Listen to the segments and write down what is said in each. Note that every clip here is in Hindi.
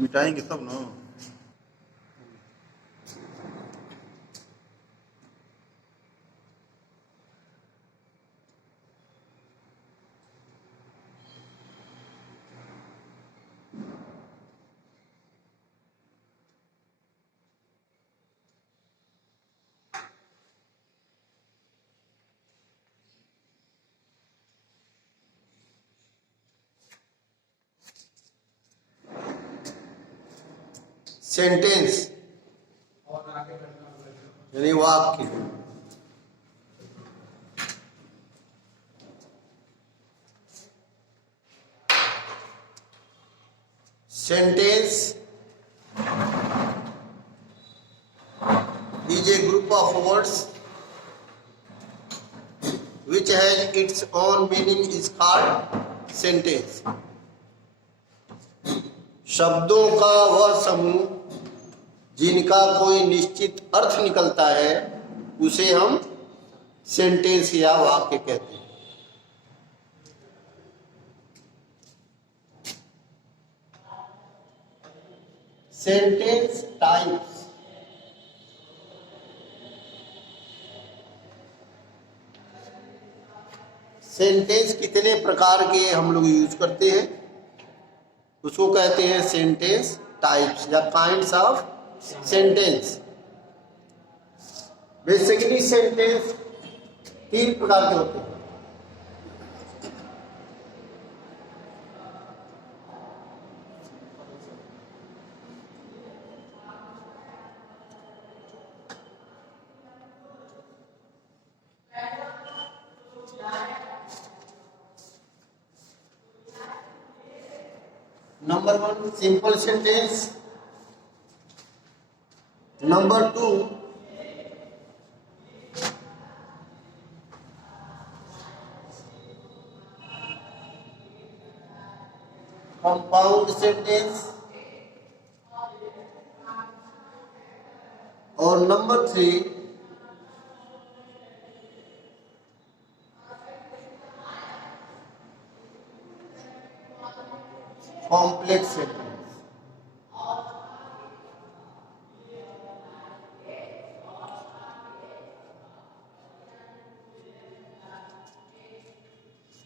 मिटाएंगे तब ना। सेंटेंस यानी वाक्य। Sentence is a group of words which has its own meaning is called sentence। शब्दों का वह समूह जिनका कोई निश्चित अर्थ निकलता है उसे हम सेंटेंस या वाक्य कहते हैं। Sentence types. सेंटेंस कितने प्रकार के हम लोग यूज करते हैं उसको कहते हैं सेंटेंस टाइप्स या kinds of sentence. Basically sentence 3 प्रकार के होते हैं। Number 1 simple sentence, number 2 compound sentence और नंबर 3 कॉम्प्लेक्स सेंटेंस।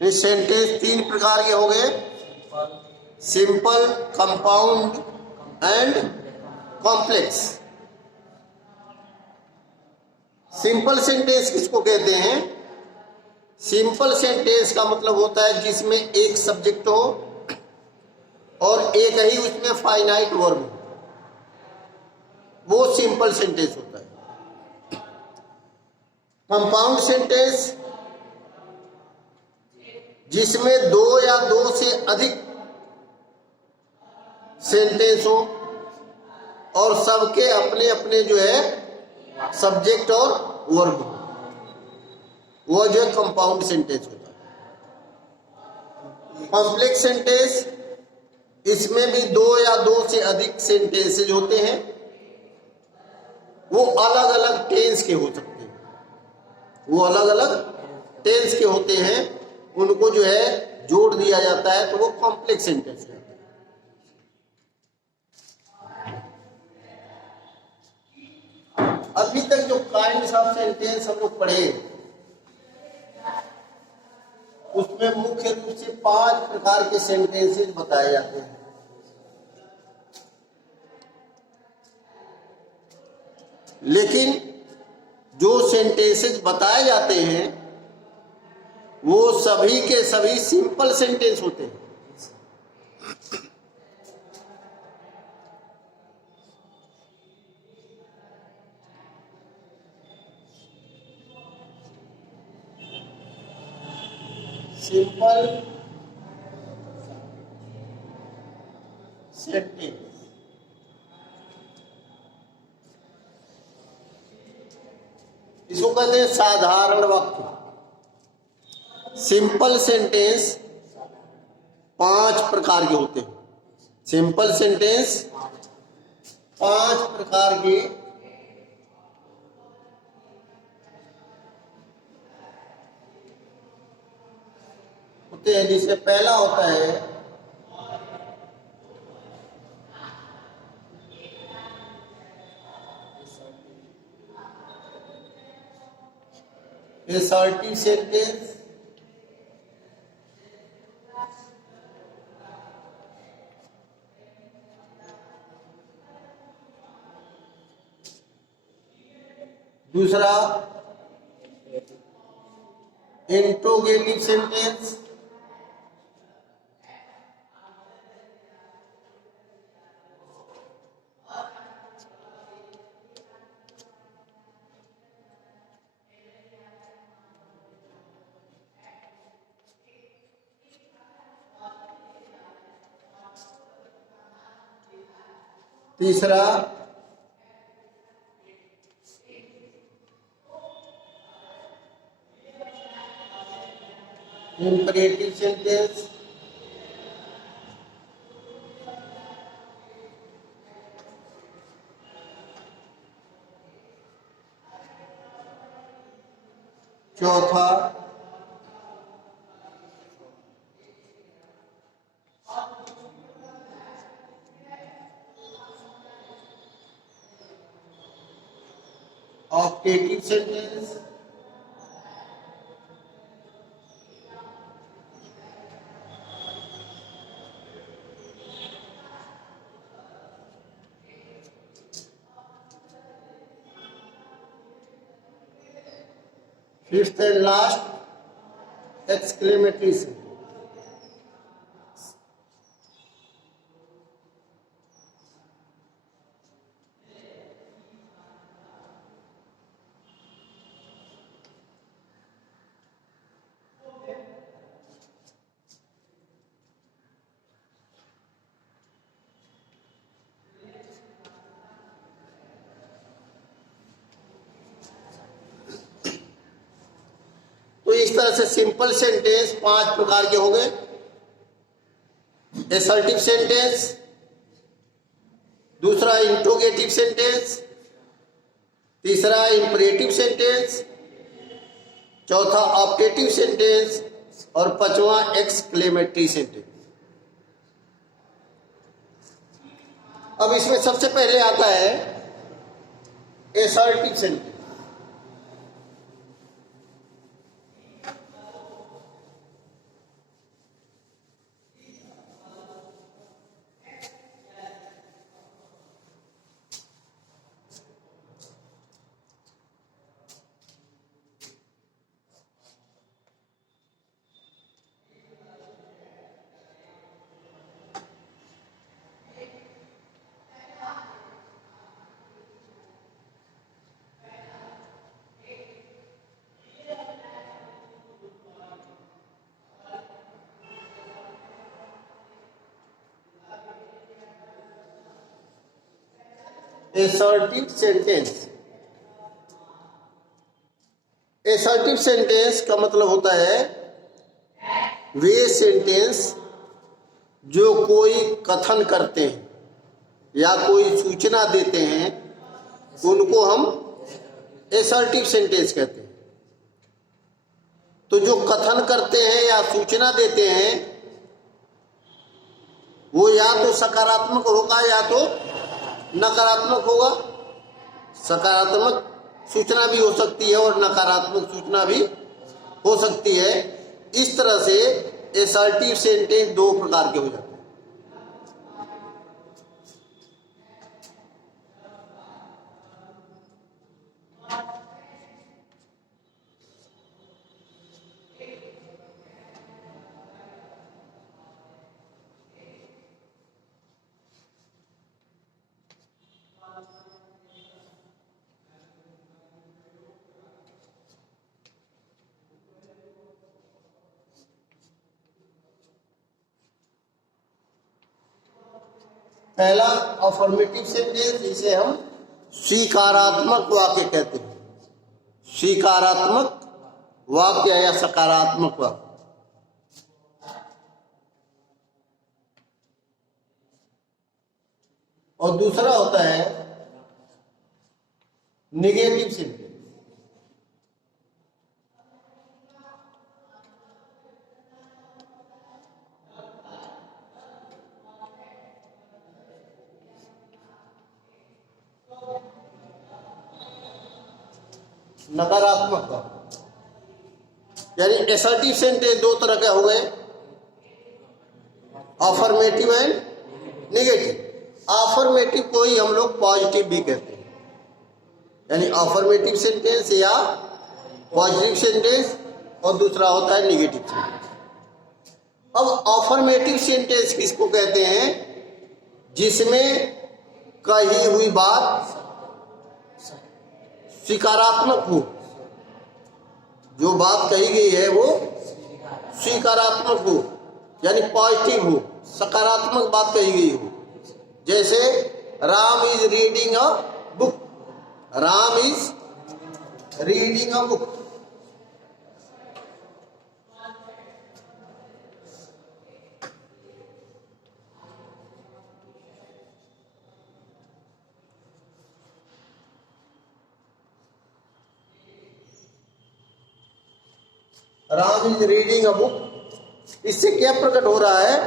ये सेंटेंस 3 प्रकार के हो गए, simple, compound and complex. Simple sentence किसको कहते हैं? सिंपल सेंटेंस का मतलब होता है जिसमें एक सब्जेक्ट हो और एक ही उसमें फाइनाइट वर्ब हो, वो सिंपल सेंटेंस होता है। कंपाउंड सेंटेंस जिसमें 2 या 2 से अधिक सेंटेंस हो और सबके अपने अपने जो है सब्जेक्ट और वर्ब हो, वो जो है कंपाउंड सेंटेंस होता है। कॉम्प्लेक्स सेंटेंस इसमें भी 2 या 2 से अधिक सेंटेंसेज होते हैं, वो अलग अलग टेंस के हो सकते हैं, वो अलग अलग टेंस के होते हैं, उनको जो है जोड़ दिया जाता है तो वो कॉम्प्लेक्स सेंटेंस है। अभी तक जो काइंड्स ऑफ सेंटेंस हम लोग पढ़े उसमें मुख्य रूप से 5 प्रकार के सेंटेंसेस बताए जाते हैं। लेकिन जो सेंटेंसेस बताए जाते हैं वो सभी के सभी सिंपल सेंटेंस होते हैं। सिंपल सेंटेंस इसको कहते हैं साधारण वाक्य। सिंपल सेंटेंस 5 प्रकार के होते हैं। सिंपल सेंटेंस 5 प्रकार के होते हैं, जिससे पहला होता है assertive sentence, दूसरा इंट्रोगेटिव सेंटेंस, तीसरा इंपरेटिव सेंटेंस, चौथा optative sentence, fifth and last exclamatory sentence. तो इस तरह से सिंपल सेंटेंस 5 प्रकार के हो गए। असर्टिव सेंटेंस, दूसरा इंट्रोगेटिव सेंटेंस, तीसरा इंपरेटिव सेंटेंस, चौथा ऑप्टेटिव सेंटेंस और पांचवा एक्सक्लेमेटरी सेंटेंस। अब इसमें सबसे पहले आता है assertive sentence. Assertive sentence, assertive sentence का मतलब होता है वे सेंटेंस जो कोई कथन करते हैं या कोई सूचना देते हैं, उनको हम असर्टिव सेंटेंस कहते हैं। तो जो कथन करते हैं या सूचना देते हैं वो या तो सकारात्मक होगा या तो नकारात्मक होगा। सकारात्मक सूचना भी हो सकती है और नकारात्मक सूचना भी हो सकती है। इस तरह से असर्टिव सेंटेंस 2 प्रकार के हो जाते हैं। पहला अफर्मेटिव सेंटेंस, इसे हम स्वीकारात्मक वाक्य कहते हैं। स्वीकारात्मक वाक्य या सकारात्मक वाक्य। और दूसरा होता है नेगेटिव सेंटेंस। नकारात्मक वाक्य। यानी असर्टिव सेंटेंस दो तरह के हो गए, अफर्मेटिव एंड नेगेटिव। अफर्मेटिव को ही हम लोग पॉजिटिव भी कहते हैं, यानी अफर्मेटिव सेंटेंस या पॉजिटिव सेंटेंस, और दूसरा होता है नेगेटिव सेंटेंस। अब अफर्मेटिव सेंटेंस किसको कहते हैं? जिसमें कही हुई बात स्वीकारात्मक हो, जो बात कही गई है वो स्वीकारात्मक हो, यानी पॉजिटिव हो, सकारात्मक बात कही गई हो। जैसे Ram is reading a book, Ram is reading a book. Ram is reading a book, इससे क्या प्रकट हो रहा है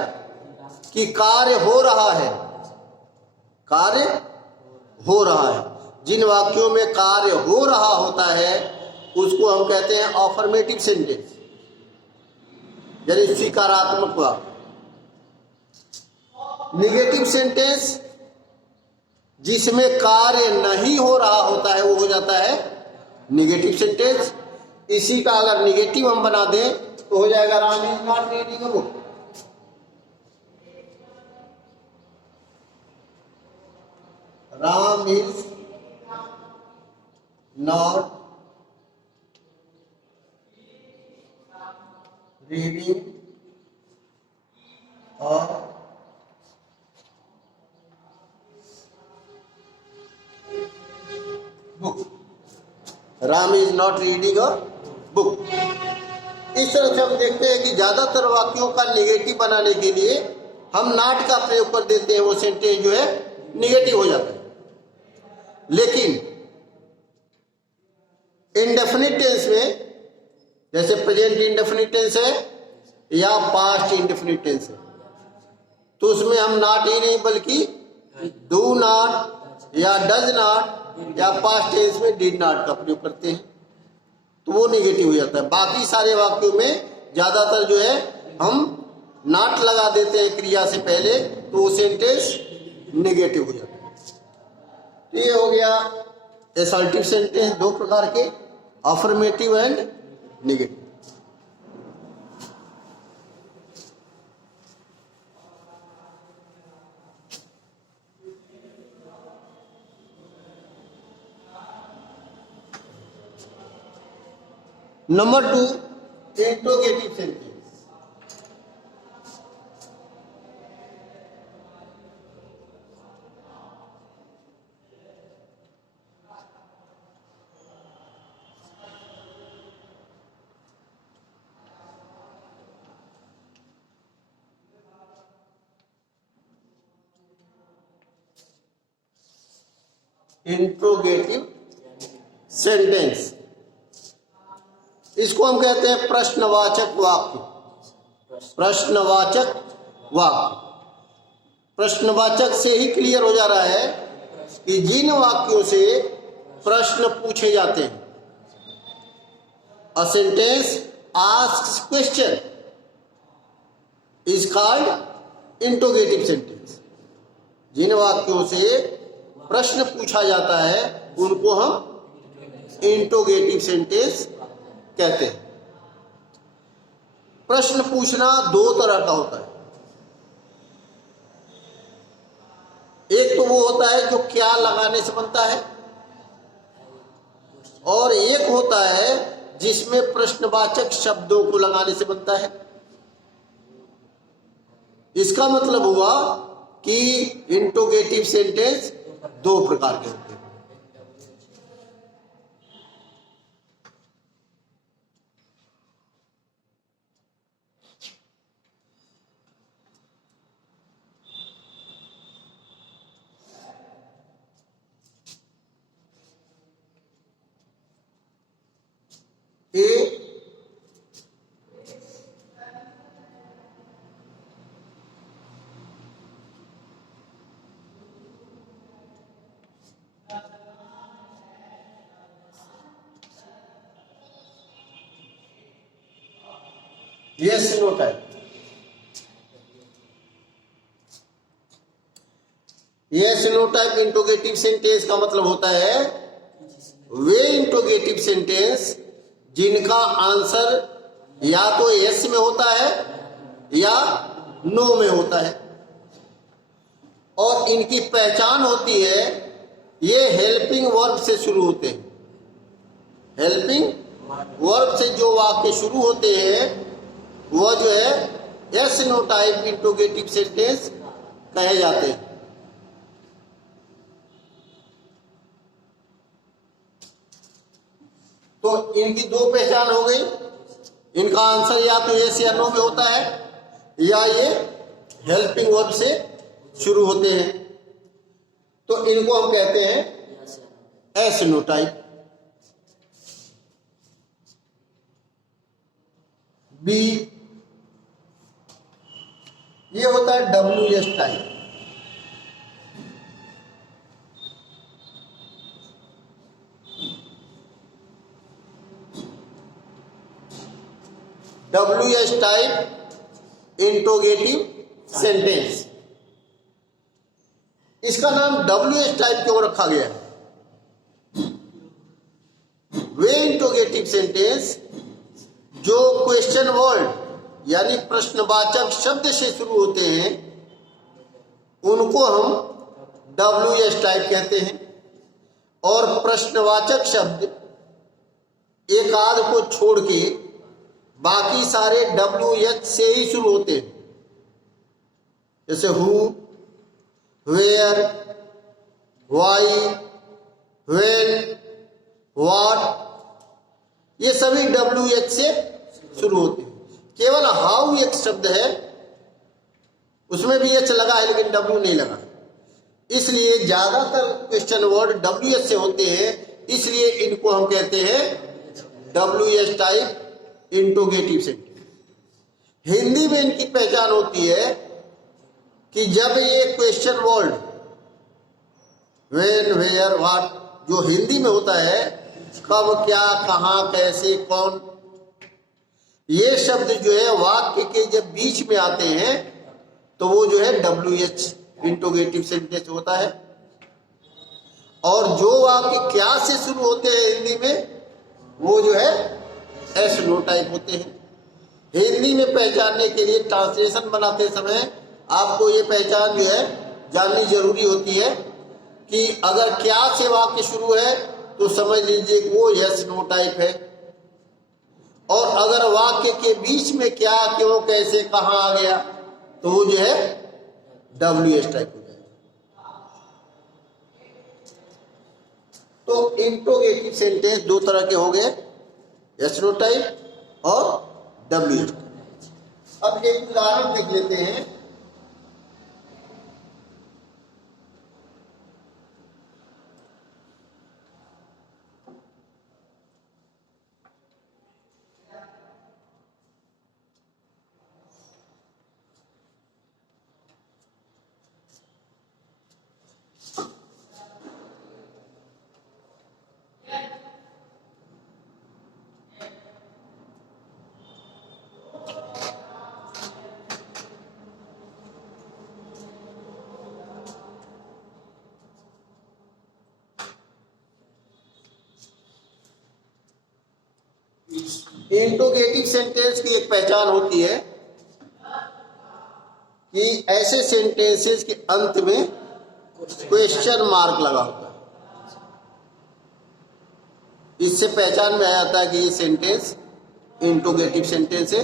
कि कार्य हो रहा है, कार्य हो रहा है। जिन वाक्यों में कार्य हो रहा होता है उसको हम कहते हैं अफर्मेटिव सेंटेंस, यानी स्वीकारात्मक वाक्य। निगेटिव सेंटेंस जिसमें कार्य नहीं हो रहा होता है वो हो जाता है निगेटिव सेंटेंस। इसी का अगर निगेटिव हम बना दें तो हो जाएगा Ram is not reading a book. Ram is not reading a book. Ram is not reading a book. इस तरह से हम देखते हैं कि ज्यादातर वाक्यों का निगेटिव बनाने के लिए हम नॉट का प्रयोग कर देते हैं, वो सेंटेंस जो है निगेटिव हो जाता है। लेकिन इंडेफिनिट टेंस में, जैसे प्रेजेंट इंडेफिनिट टेंस है या पास्ट इंडेफिनिट टेंस है, तो उसमें हम नॉट ही नहीं बल्कि डू नॉट या डज नॉट या पास्ट टेंस में डिड नॉट का प्रयोग करते हैं, तो वो निगेटिव हो जाता है। बाकी सारे वाक्यों में ज्यादातर जो है हम नॉट लगा देते हैं क्रिया से पहले, तो वो सेंटेंस निगेटिव हो जाता है। तो ये हो गया असर्टिव सेंटेंस, दो प्रकार के, affirmative and negative. Number 2, interrogative sentence. Interrogative sentence, इसको हम कहते हैं प्रश्नवाचक वाक्य। प्रश्नवाचक वाक्य, प्रश्नवाचक से ही क्लियर हो जा रहा है कि जिन वाक्यों से प्रश्न पूछे जाते हैं, a sentence asks question is called interrogative sentence. जिन वाक्यों से प्रश्न पूछा जाता है उनको हम इंट्रोगेटिव सेंटेंस कहते हैं। प्रश्न पूछना दो तरह का होता है। एक तो वो होता है जो क्या लगाने से बनता है, और एक होता है जिसमें प्रश्नवाचक शब्दों को लगाने से बनता है। इसका मतलब हुआ कि इंट्रोगेटिव सेंटेंस दो प्रकार के होते हैं। A yes no type. Yes no type interrogative sentence का मतलब होता है वे इंट्रोगेटिव सेंटेंस जिनका आंसर या तो यस में होता है या नो में होता है, और इनकी पहचान होती है ये हेल्पिंग वर्ब से शुरू होते हैं। हेल्पिंग वर्ब से जो वाक्य शुरू होते हैं वह जो है yes no type interrogative sentence कहे जाते हैं। तो इनकी दो पहचान हो गई, इनका आंसर या तो यस या नो में होता है या ये हेल्पिंग वर्ब से शुरू होते हैं, तो इनको हम कहते हैं एस नो टाइप। बी, ये होता है W S type. W S type interrogative sentence. इसका नाम डब्ल्यू एस टाइप क्यों रखा गया है? वे इंट्रोगेटिव सेंटेंस जो क्वेश्चन वर्ड यानी प्रश्नवाचक शब्द से शुरू होते हैं उनको हम डब्ल्यू एस टाइप कहते हैं, और प्रश्नवाचक शब्द एक आध को छोड़ के बाकी सारे डब्ल्यू एच से ही शुरू होते हैं, जैसे who, where, why, when, what, ये सभी डब्ल्यू एच से शुरू होते हैं। केवल हाउ एक शब्द है उसमें भी एच लगा है लेकिन डब्ल्यू नहीं लगा, इसलिए ज्यादातर क्वेश्चन वर्ड डब्ल्यू एच से होते हैं, इसलिए इनको हम कहते हैं W H type interrogative sentence. Hindi में इनकी पहचान होती है कि जब ये question word when, where, what जो हिंदी में होता है, कब, क्या, कहां, कैसे, कौन, ये शब्द जो है वाक्य के जब बीच में आते हैं तो वो जो है डब्ल्यू एच इंट्रोगेटिव सेंटेंस होता है, और जो वाक्य क्या से शुरू होते हैं हिंदी में वो जो है एस नो टाइप होते हैं। हिंदी में पहचानने के लिए ट्रांसलेशन बनाते समय आपको ये पहचान जो है जाननी जरूरी होती है कि अगर क्या से वाक्य शुरू है तो समझ लीजिए कि वो यस नो टाइप है, और अगर वाक्य के बीच में क्या, क्यों, कैसे, कहां आ गया तो वो जो है डब्ल्यू एस टाइप हो जाएगा। तो इंट्रोगेटिव सेंटेंस दो तरह के हो गए, यस नो टाइप और डब्ल्यू एस टाइप। अब एक उदाहरण देख लेते हैं। इंट्रोगेटिव सेंटेंस की एक पहचान होती है कि ऐसे सेंटेंसेस के अंत में क्वेश्चन मार्क लगा होता है, इससे पहचान में आ जाता है कि ये सेंटेंस इंट्रोगेटिव सेंटेंस है।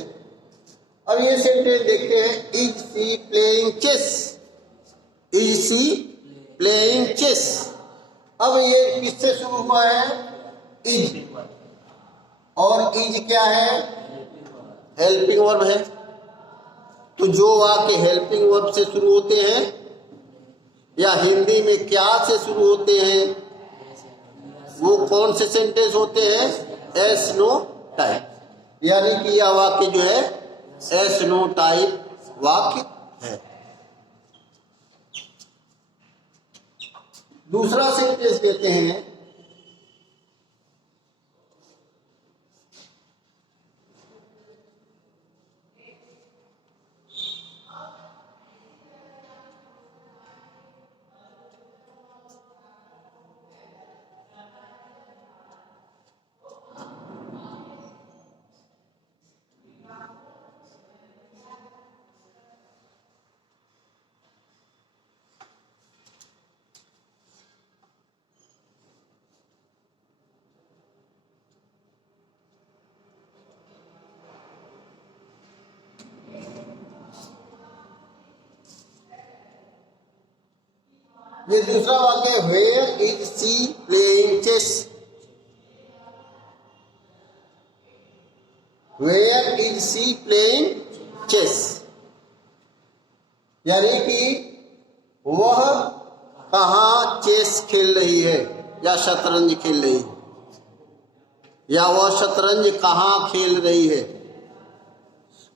अब ये सेंटेंस देखते हैं, is she playing chess, is she playing chess. अब ये किससे शुरू हुआ है? इज, और इज क्या है? हेल्पिंग वर्ब है। तो जो वाक्य हेल्पिंग वर्ब से शुरू होते हैं या हिंदी में क्या से शुरू होते हैं वो कौन से सेंटेंस होते हैं? एस नो टाइप, यानी कि यह वाक्य जो है एस नो टाइप वाक्य है। दूसरा सेंटेंस देते हैं, ये दूसरा वाक्य है, where is she playing chess. Where is she playing chess, यानी कि वह कहाँ चेस खेल रही है या शतरंज खेल रही है, या वह शतरंज कहाँ खेल रही है।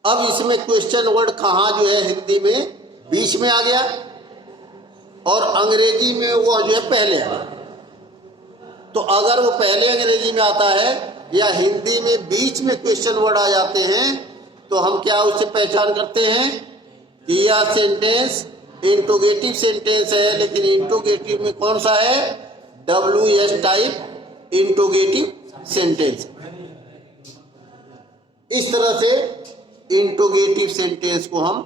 अब इसमें क्वेश्चन वर्ड कहाँ जो है हिंदी में बीच में आ गया और अंग्रेजी में वो जो है पहले आ गया। तो अगर वो पहले अंग्रेजी में आता है या हिंदी में बीच में क्वेश्चन वर्ड आ जाते हैं तो हम क्या उससे पहचान करते हैं कि यह सेंटेंस इंट्रोगेटिव सेंटेंस है। लेकिन इंट्रोगेटिव में कौन सा है, WS टाइप इंट्रोगेटिव सेंटेंस। इस तरह से इंट्रोगेटिव सेंटेंस को हम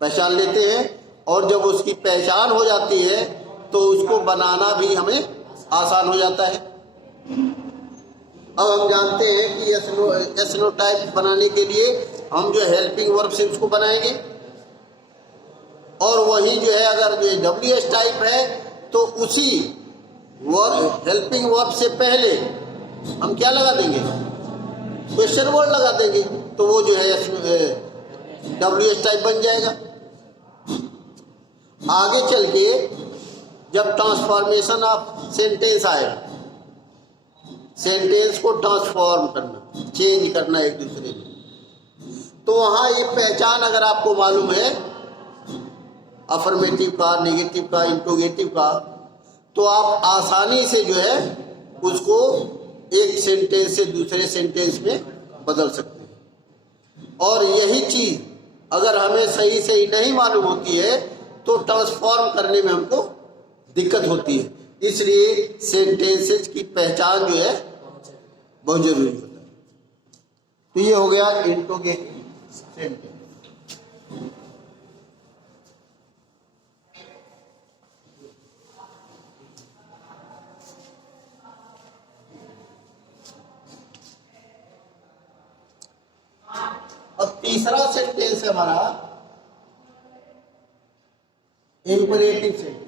पहचान लेते हैं और जब उसकी पहचान हो जाती है तो उसको बनाना भी हमें आसान हो जाता है। अब हम जानते हैं कि एस नो टाइप बनाने के लिए हम जो हेल्पिंग वर्ब से उसको बनाएंगे और वही जो है अगर जो WS टाइप है तो उसी वर्ब हेल्पिंग वर्ब से पहले हम क्या लगा देंगे, क्वेश्चन वर्ड लगा देंगे, तो वो जो है WS टाइप बन जाएगा। आगे चल के जब ट्रांसफॉर्मेशन ऑफ सेंटेंस आएगा, सेंटेंस को ट्रांसफॉर्म करना, चेंज करना एक दूसरे में, तो वहाँ ये पहचान अगर आपको मालूम है अफर्मेटिव का, नेगेटिव का, इंट्रोगेटिव का, तो आप आसानी से जो है उसको एक सेंटेंस से दूसरे सेंटेंस में बदल सकते हैं। और यही चीज अगर हमें सही सही नहीं मालूम होती है तो ट्रांसफॉर्म करने में हमको दिक्कत होती है। इसलिए सेंटेंसेस की पहचान जो है बहुत जरूरी होता है। तो ये हो गया इंट्रोगेटिव सेंटेंस। अब तीसरा सेंटेंस है हमारा imperative sentence.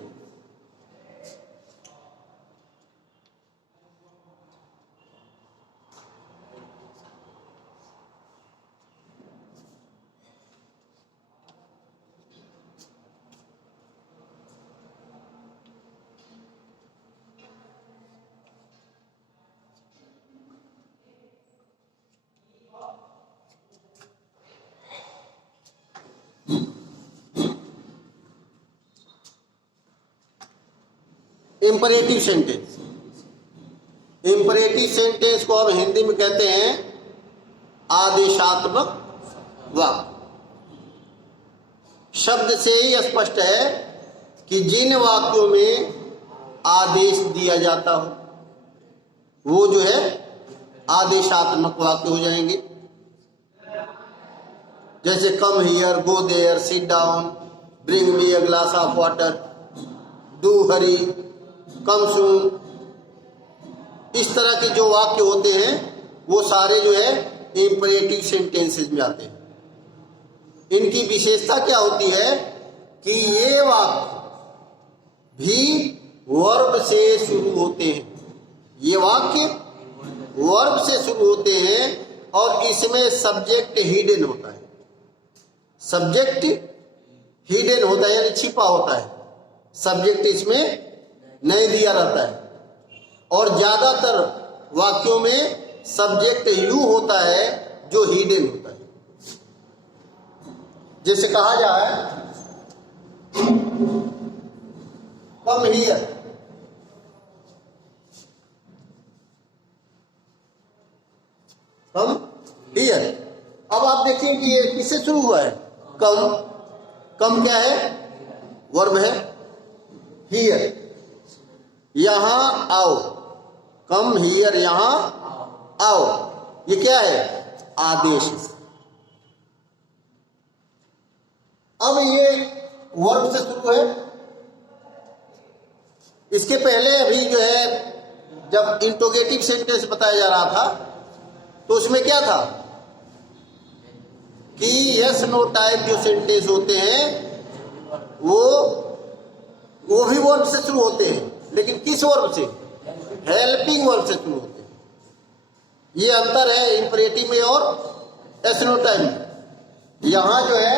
Imperative sentence, imperative sentence को हम हिंदी में कहते हैं आदेशात्मक वाक्य। शब्द से ही स्पष्ट है कि जिन वाक्यों में आदेश दिया जाता हो वो जो है आदेशात्मक वाक्य हो जाएंगे। जैसे come here, go there, sit down, bring me a glass of water, do hurry, come soon, इस तरह के जो वाक्य होते हैं वो सारे जो है इंपरेटिव सेंटेंसेस में आते हैं। इनकी विशेषता क्या होती है कि ये वाक्य भी वर्ब से शुरू होते हैं। ये वाक्य वर्ब से शुरू होते हैं और इसमें सब्जेक्ट हिडन होता है। सब्जेक्ट हिडन होता है यानी छिपा होता है, सब्जेक्ट इसमें नहीं दिया रहता है। और ज्यादातर वाक्यों में सब्जेक्ट यू होता है जो हिडन होता है। जैसे कहा जाए कम हियर, कम हियर। अब आप देखिए कि ये किससे शुरू हुआ है, कम। कम क्या है, वर्ब है। हियर, यहां आओ, कम हियर, यहां आओ, ये क्या है, आदेश। अब ये वर्ब से शुरू है। इसके पहले अभी जो है जब इंट्रोगेटिव सेंटेंस बताया जा रहा था तो उसमें क्या था कि यस नो टाइप जो सेंटेंस होते हैं वो वो भी वर्ब से शुरू होते हैं, लेकिन किस वर्ब से? हेल्पिंग वर्ब से शुरू होते हैं। ये अंतर है इंपरेटिव में और एस-नो टाइम में। यहाँ जो है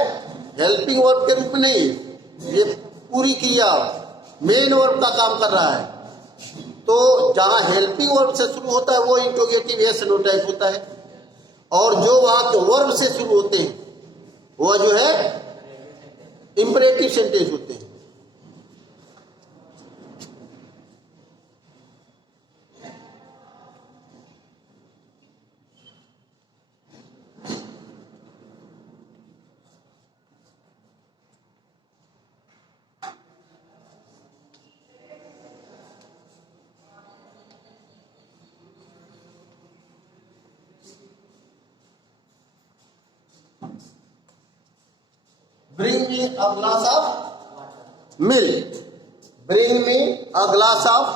हेल्पिंग वर्ब के रूप में नहीं, ये पूरी क्रिया मेन वर्ब का काम कर रहा है। तो जहाँ हेल्पिंग वर्ब से शुरू होता है वो इंट्रोगेटिव एस-नो टाइप होता है, और जो वाक्य वर्ब से शुरू होते हैं वो जो है इंपरेटिव सेंटेंस होते हैं। Bring me a glass of milk. Bring me a glass of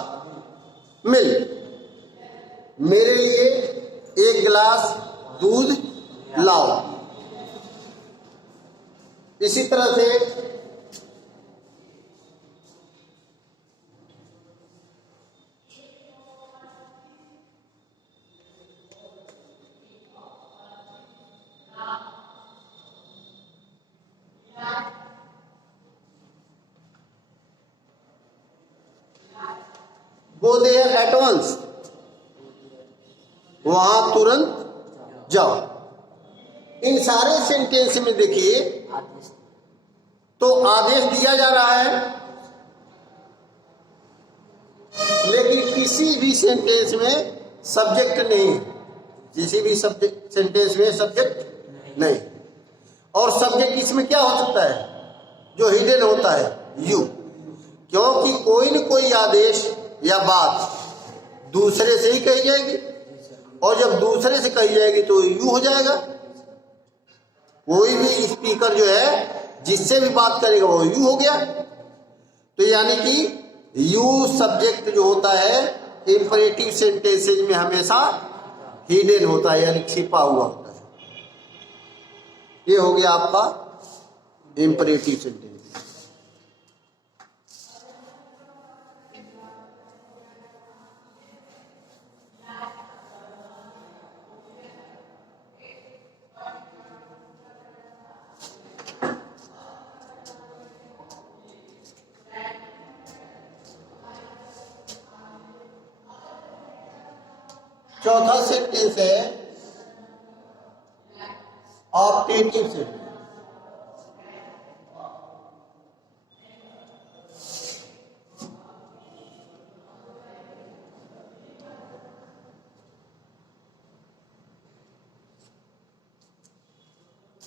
milk. मेरे लिए एक गिलास दूध लाओ। इसी तरह से गो देयर एट वंस, वहां तुरंत जाओ। इन सारे सेंटेंस में देखिए तो आदेश दिया जा रहा है, लेकिन किसी भी सेंटेंस में सब्जेक्ट नहीं। किसी भी सेंटेंस में सब्जेक्ट नहीं। और सब्जेक्ट इसमें क्या हो सकता है? जो हिडन होता है, यू। क्योंकि कोई न कोई आदेश या बात दूसरे से ही कही जाएगी, और जब दूसरे से कही जाएगी तो यू हो जाएगा। कोई भी स्पीकर जो है जिससे भी बात करेगा वो यू हो गया। तो यानी कि यू सब्जेक्ट जो होता है इंपरेटिव सेंटेंसेज में हमेशा हिडन होता है, यानी छिपा हुआ होता है। ये हो गया आपका इंपरेटिव सेंटेंस। चौथा सेंटेंस है optative sentence.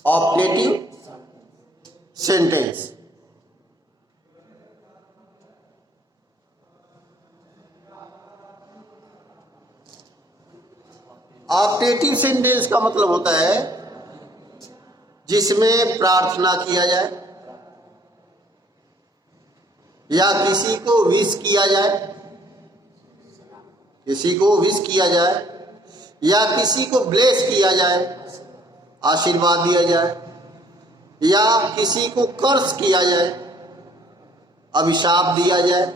Optative sentence optative sentence का मतलब होता है जिसमें प्रार्थना किया जाए, या किसी को विश किया जाए, किसी को विश किया जाए, या किसी को ब्लेस किया जाए, आशीर्वाद दिया जाए, या किसी को कर्स किया जाए, अभिशाप दिया जाए।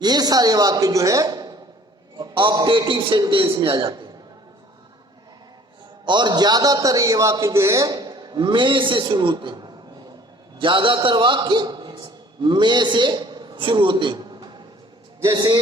ये सारे वाक्य जो है ऑप्टेटिव सेंटेंस में आ जाते हैं। और ज्यादातर ये वाक्य जो है में से शुरू होते हैं। ज्यादातर वाक्य में से शुरू होते हैं। जैसे